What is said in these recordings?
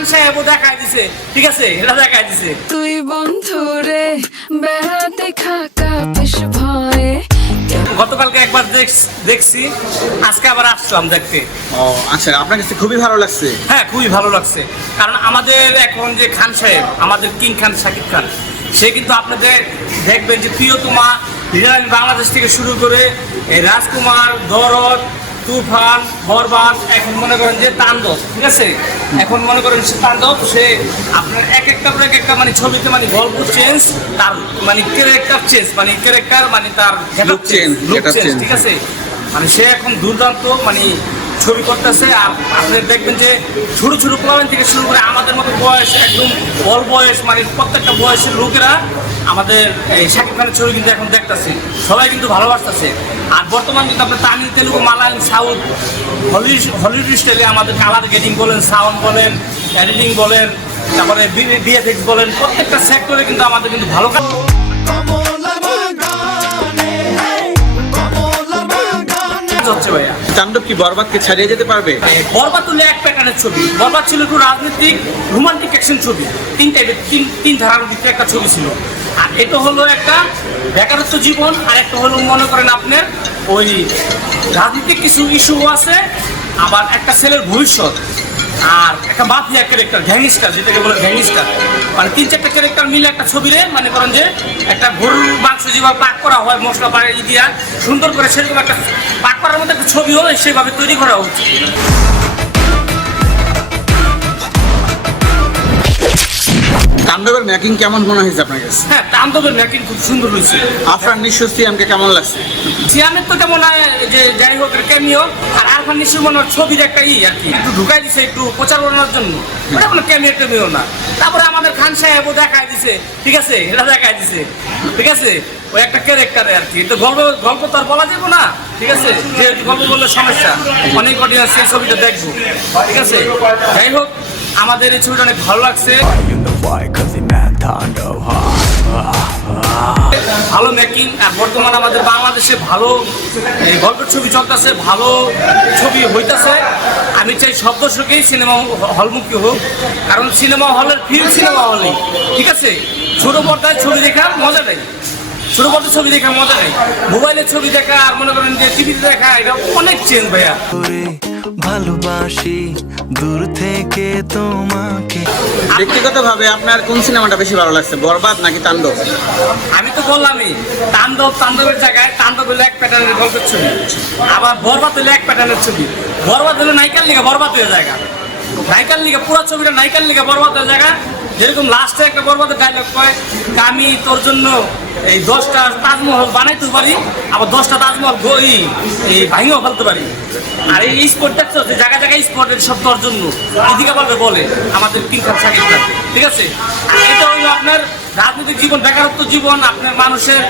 খান দেখায় দিছে ঠিক আছে? এটা দেখায় দিছে। তুই বন্ধুরে বেড়াতে খাকা বেশ ভয়ে। গতকালকে একবার দেখছি আজকে আবার আসলাম দেখতে। ও আচ্ছা আপনার কাছে খুবই ভালো লাগছে। হ্যাঁ খুবই ভালো লাগছে। কারণ আমাদের এখন যে খান সাহেব আমাদের কিং খান শাকিব খান সে কিন্তু আপনাদের দেখবেন যে প্রিয়তমা হিরানি বাংলাদেশ থেকে শুরু করে রাজকুমার দরদ তুফান ভরবান এখন মনে করেন যে তাণ্ডব ঠিক আছে? এখন মনে করেন সে তাণ্ডব সে আপনার এক একটা পর এক একটা মানে ছবিতে মানে গল্প চেঞ্জ তার মানে ক্যারেক্টার চেঞ্জ মানে ক্যারেক্টার মানে তার লুক চেঞ্জ ঠিক আছে? মানে সে এখন দুর্দান্ত মানে ছবি করতেছে। আর আপনি দেখবেন যে ছোট ছোট পোলাবেন থেকে শুরু করে আমাদের মতো বয়স, একদম অল বয়স মানে প্রত্যেকটা বয়সের লোকেরা আমাদের এই শাকিব খানের ছবি কিন্তু এখন দেখতেছে। সবাই কিন্তু ভালোবাসতেছে। আর বর্তমান কিন্তু আপনার Tamil, Telugu, Malayalam, south, Hollywood Hollywood স্টাইলে আমাদের কালার গেটিং বলেন, সাউন্ড বলেন, এডিটিং বলেন, তারপরে বিএফএক্স বলেন, প্রত্যেকটা সেক্টরে কিন্তু আমাদের কিন্তু ভালো কাজ তাণ্ডব কি বরবাদকে ছাড়িয়ে যেতে পারবে? বরবাদ তো এক প্যাটার্নের ছবি। বরবাদ ছিল একটু রাজনৈতিক রোমান্টিক অ্যাকশন ছবি। তিন টাইপের তিন তিন ধারার ভিতরে একটা ছবি ছিল। আর এটা হলো একটা বেকারত্ব জীবন, আর একটা হলো মনে করেন আপনার ওই রাজনৈতিক কিছু ইস্যু আছে, আবার একটা ছেলের ভবিষ্যৎ। আর একটা মাফিয়া ক্যারেক্টার গ্যাংস্টার যেটাকে বলে গ্যাংস্টার মানে তিন চারটা ক্যারেক্টার মিলে একটা ছবিরে মানে করেন যে একটা গরুর মাংস যেভাবে পাক করা হয়, মশলা পাড়ে দিয়ে সুন্দর করে সেরকম একটা পাক করার মধ্যে একটা ছবি হয় সেভাবে তৈরি করা হচ্ছে তাণ্ডবের মেকিং কেমন মনে হয়েছে আপনার কাছে? হ্যাঁ তান্দবের মেকিং খুব সুন্দর হয়েছে। আফরান নিঃশ্বাস সিয়ামকে কেমন লাগছে? সিয়ামের তো যেমন যে যাই হোক ক্যামিও আর আরফান নিশ্চয় মনে ছবির একটা ই আর কি একটু ঢুকাই দিছে একটু প্রচার বানানোর জন্য। ওটা কোনো ক্যামিও টেমিও না। তারপরে আমাদের খান সাহেবও দেখায় দিছে ঠিক আছে? এটা দেখায় দিছে ঠিক আছে? ওই একটা ক্যারেক্টারে আর কি। তো গল্প গল্প তো আর বলা যাব না ঠিক আছে? যে গল্প বললে সমস্যা। অনেক অডিয়েন্স সেই ছবিটা দেখব ঠিক আছে? যাই হোক আমাদের এই ছবিটা অনেক ভালো লাগছে। ভালো মেকিং আর বর্তমানে আমাদের বাংলাদেশে ভালো গল্পের ছবি চলতেছে, ভালো ছবি হইতাছে। আমি চাই সব দর্শকেই সিনেমা হলমুখী হোক, কারণ সিনেমা হলের ফিল্ম সিনেমা হলেই ঠিক আছে? ছোট পর্দায় ছবি দেখা মজা নেই। ছোট পর্দায় ছবি দেখা মজা নেই। মোবাইলের ছবি দেখা, আর মনে করেন যে টিভিতে দেখা, এটা অনেক চেঞ্জ ভাইয়া। ভালোবাসি দূর থেকে তোমাকে। ব্যক্তিগতভাবে আপনার কোন সিনেমাটা বেশি ভালো লাগছে বরবাদ নাকি তাণ্ডব? আমি তো বললামই তাণ্ডব তাণ্ডবের জায়গায় তাণ্ডব হলো এক প্যাটার্নের গল্পের ছবি। আবার বরবাদ হলো এক প্যাটার্নের ছবি। বরবাদ হলো নাইকার লিগে বরবাদ হয়ে জায়গা নাইকার লিগে পুরো ছবিটা নাইকার লিগে বরবাদ হয়ে জায়গা যেরকম লাস্টে একটা বরবাদের ডায়লগ কয় আমি তোর জন্য এই দশটা তাজমহল বানাইতে পারি, আবার দশটা তাজমহল গই এই ভাঙিও ফেলতে পারি। আর এই স্পোর্ট দেখছ, যে জায়গায় জায়গায় স্পোর্টের সব তোর জন্য এদিকে বলবে, বলে, আমাদের কিং খান শাকিব খান ঠিক আছে? এটা হলো আপনার রাজনৈতিক জীবন, বেকারত্ব জীবন, আপনার মানুষের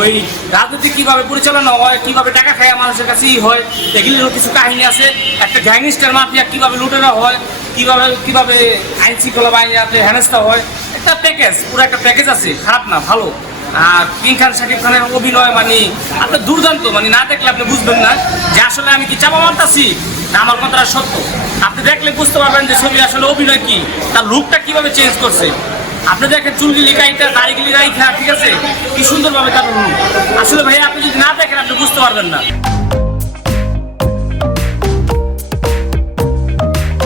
ওই রাজনীতি কীভাবে পরিচালনা হয়, কীভাবে টাকা খায় মানুষের কাছেই হয়, এগুলিরও কিছু কাহিনী আছে। একটা গ্যাংস্টার মাফিয়া কীভাবে লুটেরা হয় কীভাবে কীভাবে আইন শৃঙ্খলা বাহিনী আপনি হেনস্থা হয়? একটা প্যাকেজ পুরো একটা প্যাকেজ আছে, খারাপ না, ভালো। আর কিং খান, শাকিব খানের অভিনয় মানে আপনার দুর্দান্ত মানে না দেখলে আপনি বুঝবেন না যে আসলে আমি কি চাপা মারতাছি? না আমার কথাটা সত্য। আপনি দেখলে বুঝতে পারবেন যে ছবি আসলে অভিনয় কি, তার লুকটা কীভাবে চেঞ্জ করছে। আপনি দেখেন চুলগিলি গাইটা দাড়িগুলি রাইখা, ঠিক আছে? কি সুন্দরভাবে তার আসলে ভাই আপনি যদি না দেখেন, আপনি বুঝতে পারবেন না।